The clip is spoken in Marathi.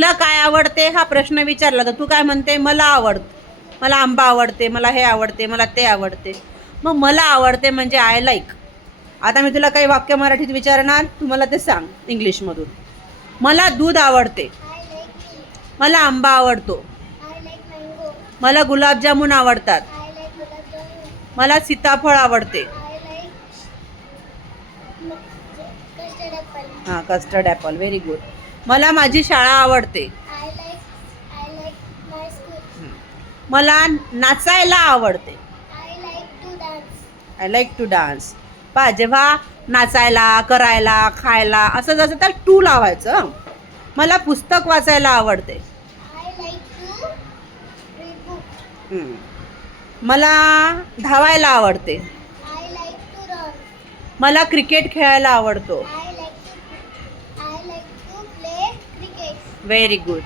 तुला काय आवडते हा प्रश्न विचारला तर तू काय म्हणते? मला आंबा आवडते, मला हे आवडते, मला ते आवडते. मग मला आवडते म्हणजे आय लाईक. आता मी तुला काही वाक्य मराठीत विचारणार, तू मला ते सांग इंग्लिशमधून. मला दूध आवडते, मला आंबा आवडतो, मला गुलाबजामुन आवडतात, मला सीताफळ आवडते. हां, कस्टर्ड ॲपल, व्हेरी गुड. मला माझी शाळा आवडते. मला नाचायला आवडते. I like to dance. पहा, जेव्हा नाचायला, करायला, खायला असं जसं तर टू लावायचं. मला पुस्तक वाचायला आवडते. मला धावायला आवडते. मला क्रिकेट खेळायला आवडतो. Very good.